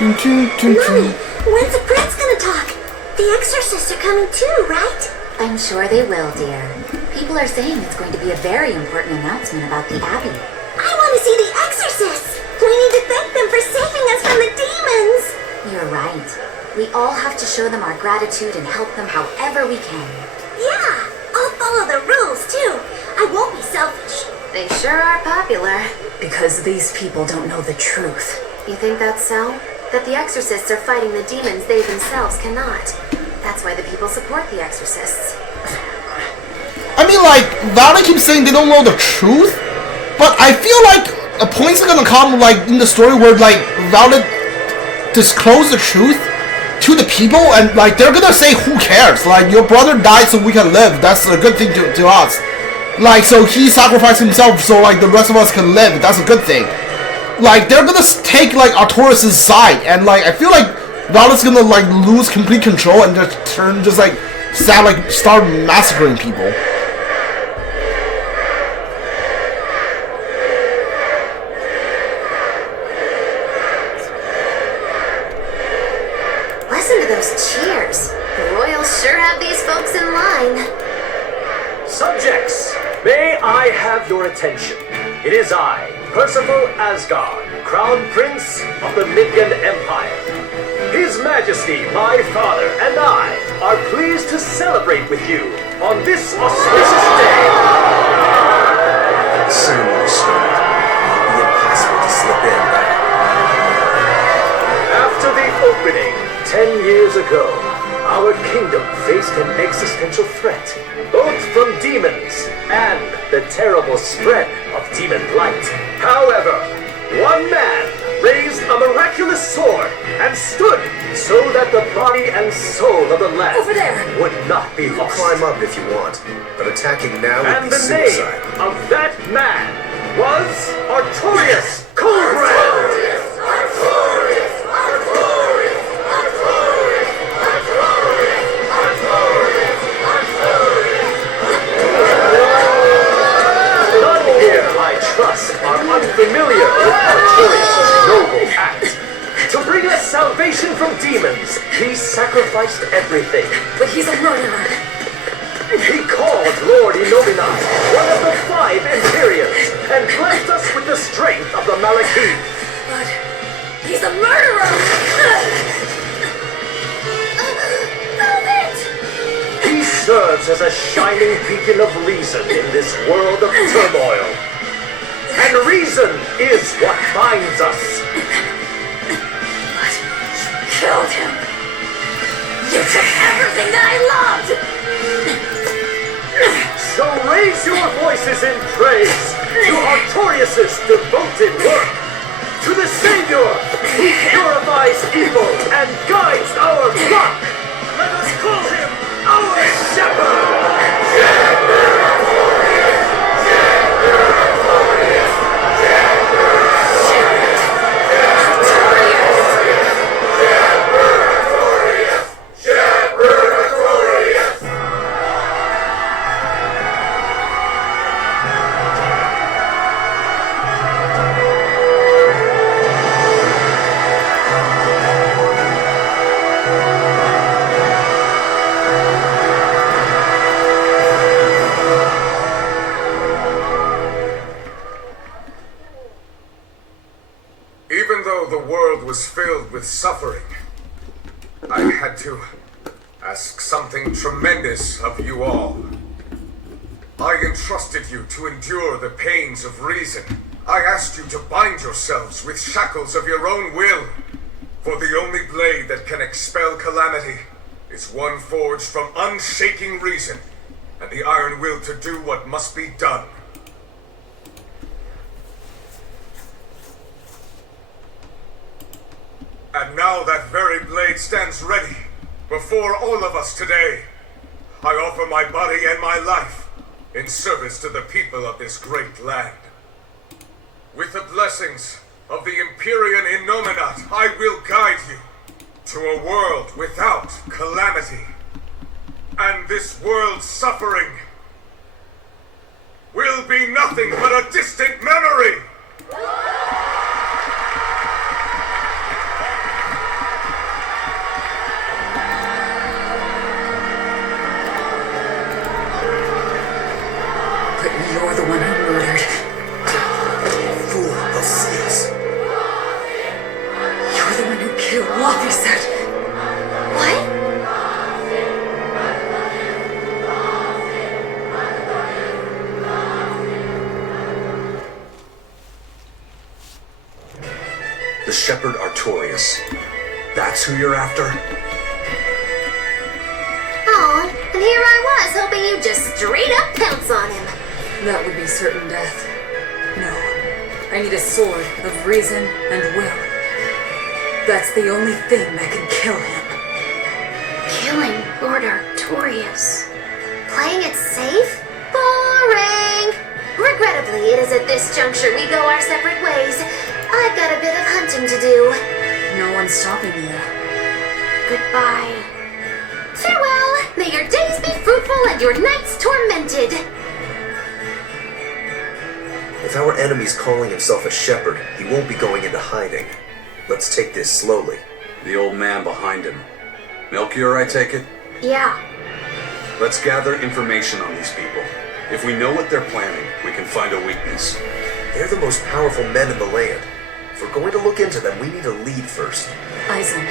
Mommy, when's the prince gonna talk? The exorcists are coming too, right? I'm sure they will, dear. People are saying it's going to be a very important announcement about the Abbey. I want to see the exorcists! We need to thank them for saving us from the demons! You're right. We all have to show them our gratitude and help them however we can. Yeah, I'll follow the rules too. I won't be selfish. They sure are popular. Because these people don't know the truth. You think that's so? That the exorcists are fighting the demons they themselves cannot. That's why the people support the exorcists. I mean, like, Violet keeps saying they don't know the truth, but I feel like a point's gonna come, like, in the story where, like, Violet disclose the truth to the people, and, like, they're gonna say, who cares? Like, your brother died so we can live. That's a good thing to us. Like, so he sacrificed himself so, like, the rest of us can live. That's a good thing. Like, they're gonna take, like, Artorias' side, and, like, I feel like Violet's gonna, like, lose complete control and start massacring people. Listen to those cheers. The royals sure have these folks in line. Subjects, may I have your attention? It is I, Percival Asgard, Crown Prince of the Midgard Empire. His Majesty, my father, and I are pleased to celebrate with you on this auspicious day. The ceremony started. It'll be impossible to slip in. After the opening, 10 years ago, our kingdom faced an existential threat, both from demons and the terrible spread of demon blight. However, one man raised a miraculous sword and stood so that the body and soul of the land Over there. would not be You can lost. climb up if you want, but attacking now would And be the suicide. name of that man was Artorias Coldbrand. None here, I trust, are unfamiliar with Artorias' noble act. To bring us salvation from demons, he sacrificed everything. But he's a murderer. He called Lord Innomina one of the 5 Imperials and blessed us with the strength of the Malachim. But he's a murderer! Stop it! He serves as a shining beacon of reason in this world of turmoil. And reason is what binds us. But you killed him. You took everything that I loved! So raise your voices in praise to Artorias' devoted work, to the Savior who purifies evil and guides our flock. Let us call him our shepherd. Even though the world was filled with suffering, I had to ask something tremendous of you all. I entrusted you to endure the pains of reason. I asked you to bind yourselves with shackles of your own will. For the only blade that can expel calamity is one forged from unshaking reason and the iron will to do what must be done. And now that very blade stands ready before all of us today. I offer my body and my life in service to the people of this great land. With the blessings of the Empyrean Innominat, I will guide you to a world without calamity. And this world's suffering will be nothing but a distant memory! The Shepherd Artorias. That's who you're after? Oh, and here I was hoping you'd just straight up pounce on him. That would be certain death. No. I need a sword of reason and will. That's the only thing that can kill him. Killing Lord Artorias. Playing it safe? Boring! Regrettably, it is at this juncture we go our separate ways. I've got a bit of hunting to do. No one's stopping you. Goodbye. Farewell! May your days be fruitful and your nights tormented! If our enemy's calling himself a shepherd, he won't be going into hiding. Let's take this slowly. The old man behind him. Melchior, I take it? Yeah. Let's gather information on these people. If we know what they're planning, we can find a weakness. They're the most powerful men in the land. If we're going to look into them, we need a lead first. Eisen,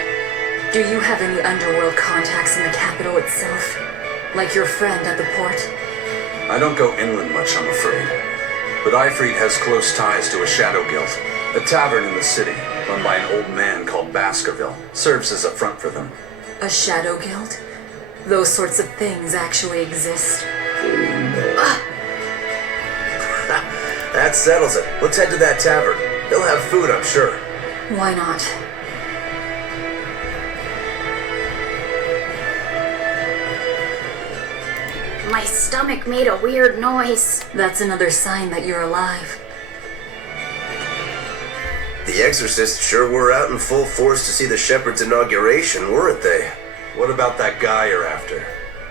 do you have any underworld contacts in the capital itself? Like your friend at the port? I don't go inland much, I'm afraid. But Eifried has close ties to a shadow guild. A tavern in the city, run by an old man called Baskerville, serves as a front for them. A shadow guild? Those sorts of things actually exist. That settles it. Let's head to that tavern. They'll have food, I'm sure. Why not? My stomach made a weird noise. That's another sign that you're alive. The Exorcists sure were out in full force to see the Shepherd's inauguration, weren't they? What about that guy you're after?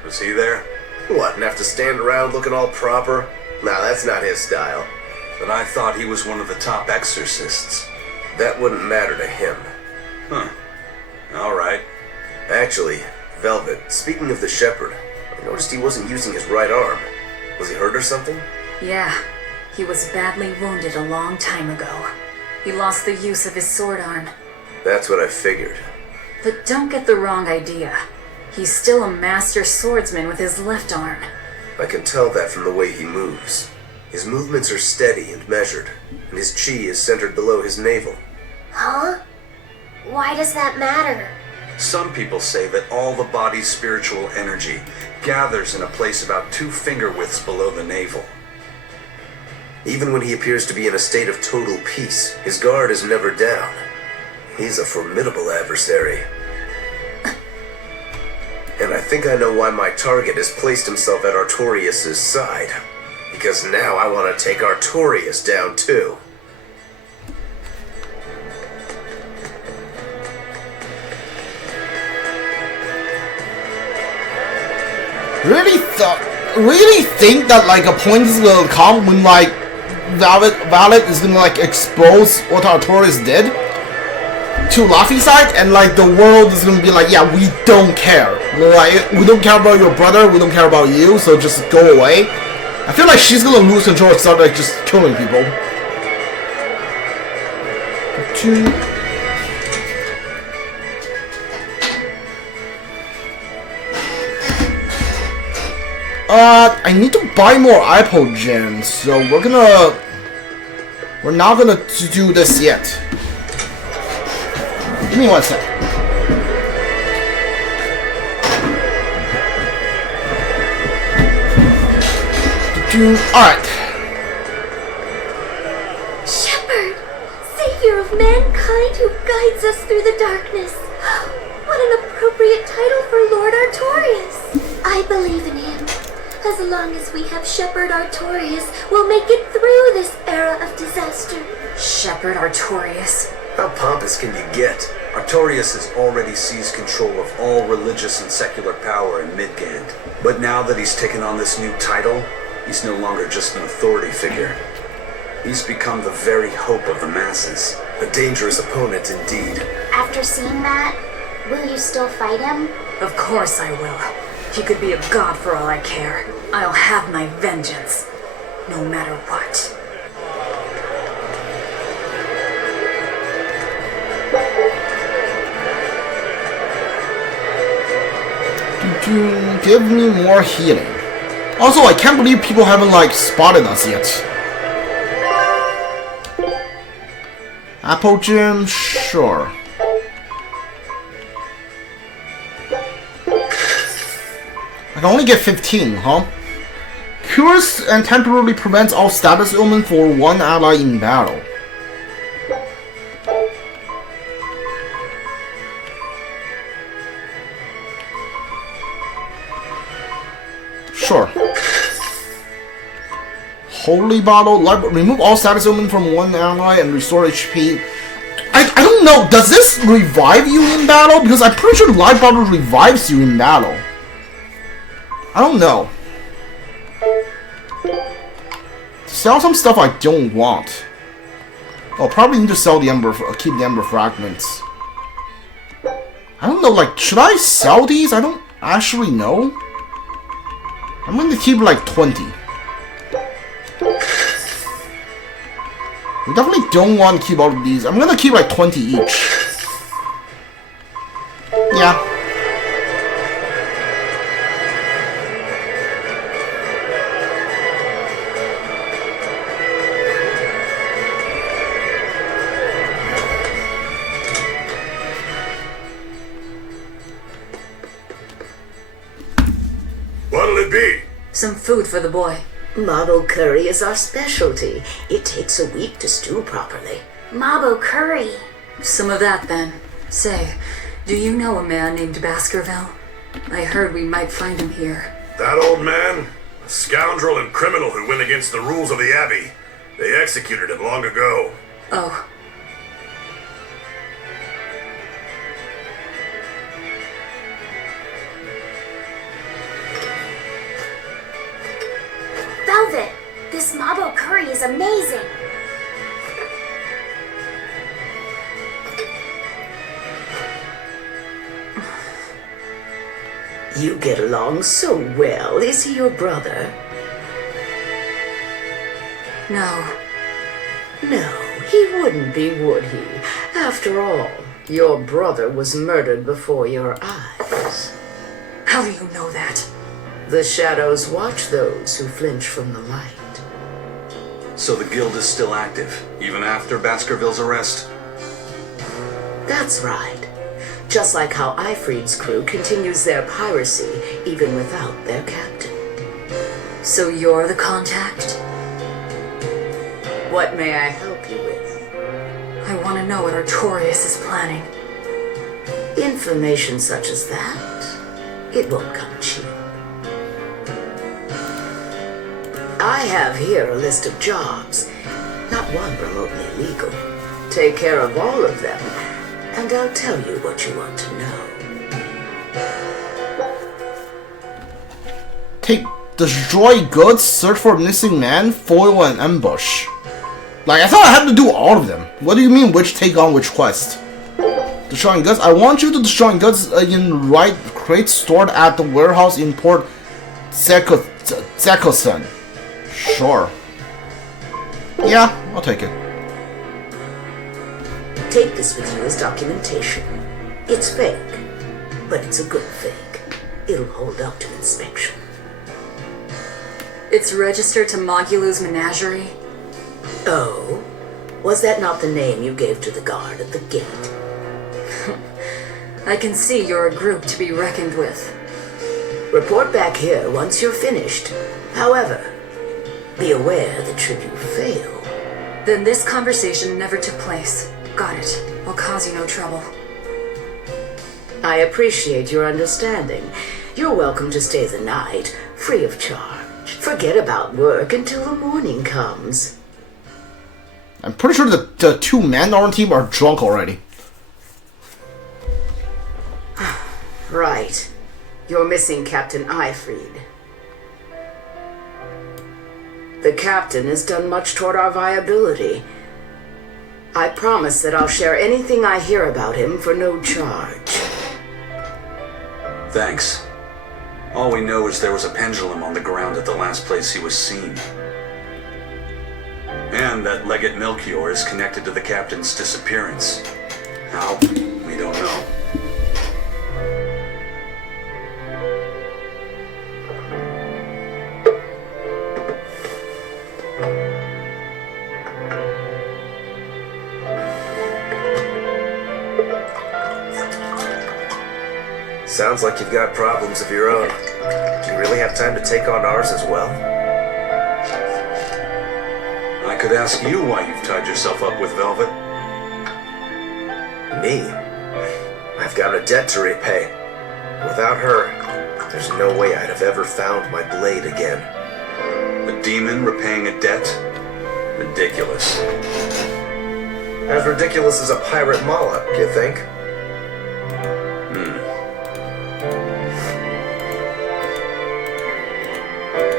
Was he there? What, and have to stand around looking all proper? Nah, that's not his style. But I thought he was one of the top exorcists. That wouldn't matter to him. Huh. Alright. Actually, Velvet, speaking of the Shepherd, I noticed he wasn't using his right arm. Was he hurt or something? Yeah, he was badly wounded a long time ago. He lost the use of his sword arm. That's what I figured. But don't get the wrong idea. He's still a master swordsman with his left arm. I can tell that from the way he moves. His movements are steady and measured, and his chi is centered below his navel. Huh? Why does that matter? Some people say that all the body's spiritual energy gathers in a place about 2 finger widths below the navel. Even when he appears to be in a state of total peace, his guard is never down. He's a formidable adversary. And I think I know why my target has placed himself at Artorias' side. Because now I want to take Artorias down too. Really think that like a point is gonna come when like Valid is gonna like expose what Artorias did to Luffy's side, and like the world is gonna be like, yeah, we don't care. Like, we don't care about your brother, we don't care about you, so just go away. I feel like she's gonna lose control and start like just killing people. I need to buy more iPod gems, so we're not gonna do this yet. Give me 1 sec. Alright. Shepherd, savior of mankind who guides us through the darkness. What an appropriate title for Lord Artorias. I believe in him. As long as we have Shepherd Artorias, we'll make it through this era of disaster. Shepherd Artorias? How pompous can you get? Artorias has already seized control of all religious and secular power in Midgand. But now that he's taken on this new title, he's no longer just an authority figure. He's become the very hope of the masses. A dangerous opponent indeed. After seeing that, will you still fight him? Of course I will. He could be a god for all I care. I'll have my vengeance, no matter what. Give me more healing. Also, I can't believe people haven't like spotted us yet. Apple Gym, sure. I can only get 15, huh? Cures and temporarily prevents all status ailment for one ally in battle. Sure. Holy Bottle, remove all status ailment from one ally and restore HP. I don't know, does this revive you in battle? Because I'm pretty sure Life Bottle revives you in battle. I don't know. Sell some stuff I don't want. Oh, probably need to sell the Ember, keep the Ember Fragments. I don't know, like, should I sell these? I don't actually know. I'm going to keep like 20. We definitely don't want to keep all of these. I'm going to keep like 20 each. Yeah. What'll it be? Some food for the boy. Mabo curry is our specialty. It takes a week to stew properly. Mabo curry. Some of that, then. Say, do you know a man named Baskerville? I heard we might find him here. That old man? A scoundrel and criminal who went against the rules of the Abbey. They executed him long ago. Oh. Velvet, this Mabo curry is amazing. You get along so well. Is he your brother? No. No, he wouldn't be, would he? After all, your brother was murdered before your eyes. How do you know that? The shadows watch those who flinch from the light. So the guild is still active, even after Baskerville's arrest? That's right. Just like how Ifreed's crew continues their piracy even without their captain. So you're the contact? What may I help you with? I want to know what Artorias is planning. Information such as that, it won't come cheap. I have here a list of jobs, not one remotely legal. Take care of all of them, and I'll tell you what you want to know. Destroy goods, search for missing man, foil and ambush. Like, I thought I had to do all of them. What do you mean which take on which quest? Destroying goods? I want you to destroy goods in right crates stored at the warehouse in Port Zekosen. Sure. Yeah, I'll take it. Take this with you as documentation. It's fake, but it's a good fake. It'll hold up to inspection. It's registered to Mogulu's menagerie? Oh? Was that not the name you gave to the guard at the gate? I can see you're a group to be reckoned with. Report back here once you're finished. However, be aware that should you fail... Then this conversation never took place. Got it. I'll cause you no trouble. I appreciate your understanding. You're welcome to stay the night, free of charge. Forget about work until the morning comes. I'm pretty sure the two men on our team are drunk already. Right. You're missing Captain Ifreed. The captain has done much toward our viability. I promise that I'll share anything I hear about him for no charge. Thanks. All we know is there was a pendulum on the ground at the last place he was seen. And that Legate Melchior is connected to the captain's disappearance. How? We don't know. Sounds like you've got problems of your own. Do you really have time to take on ours as well? I could ask you why you've tied yourself up with Velvet. Me? I've got a debt to repay. Without her, there's no way I'd have ever found my blade again. A demon repaying a debt? Ridiculous. As ridiculous as a pirate Moloch, you think?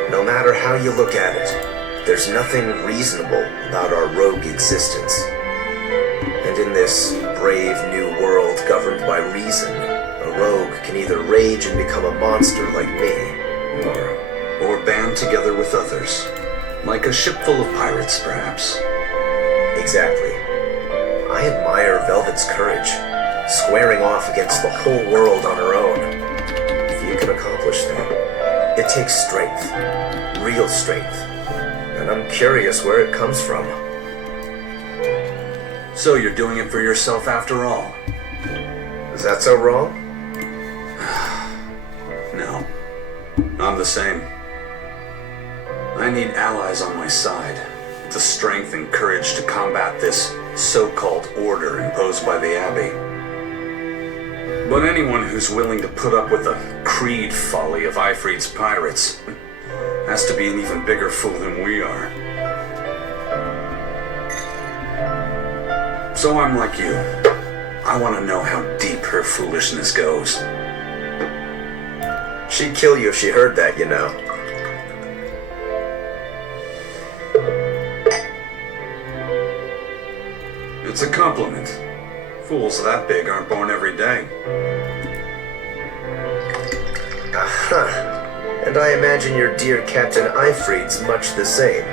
No matter how you look at it, there's nothing reasonable about our rogue existence. And in this brave new world governed by reason, a rogue can either rage and become a monster like me, or band together with others. Like a ship full of pirates, perhaps. Exactly. I admire Velvet's courage, squaring off against the whole world on her own. If you can accomplish that, it takes strength, real strength, and I'm curious where it comes from. So you're doing it for yourself after all? Is that so wrong? No. I'm the same. I need allies on my side, the strength and courage to combat this so-called order imposed by the Abbey. But anyone who's willing to put up with the creed folly of Ifrit's pirates has to be an even bigger fool than we are. So I'm like you. I want to know how deep her foolishness goes. She'd kill you if she heard that, you know. It's a compliment. Fools that big aren't born every day. Aha. And I imagine your dear Captain Ifrit's much the same.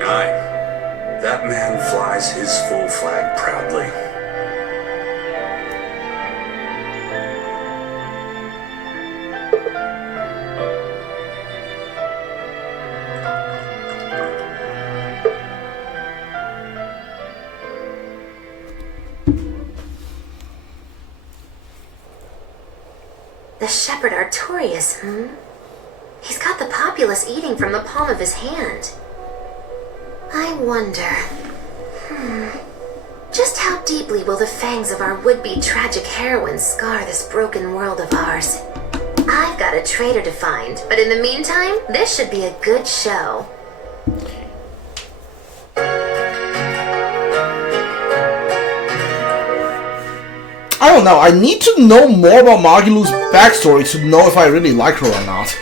Aye. That man flies his full flag proudly. The shepherd Artorias, He's got the populace eating from the palm of his hand. I wonder, just how deeply will the fangs of our would-be tragic heroine scar this broken world of ours? I've got a traitor to find, but in the meantime, this should be a good show. I don't know, I need to know more about Magilu's backstory to know if I really like her or not.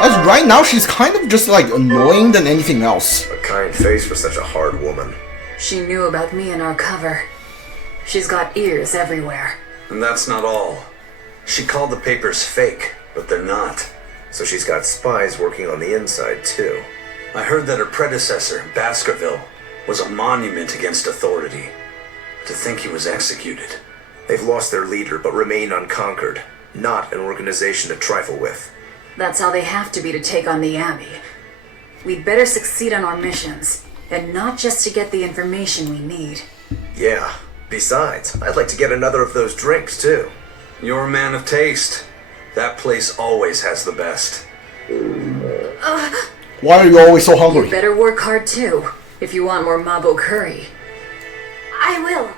As right now, she's kind of just like annoying than anything else. A kind face for such a hard woman. She knew about me and our cover. She's got ears everywhere. And that's not all. She called the papers fake, but they're not. So she's got spies working on the inside, too. I heard that her predecessor, Baskerville, was a monument against authority. To think he was executed. They've lost their leader, but remain unconquered. Not an organization to trifle with. That's how they have to be to take on the Abbey. We'd better succeed on our missions, and not just to get the information we need. Yeah. Besides, I'd like to get another of those drinks, too. You're a man of taste. That place always has the best. Why are you always so hungry? You better work hard too, if you want more Mabo curry. I will.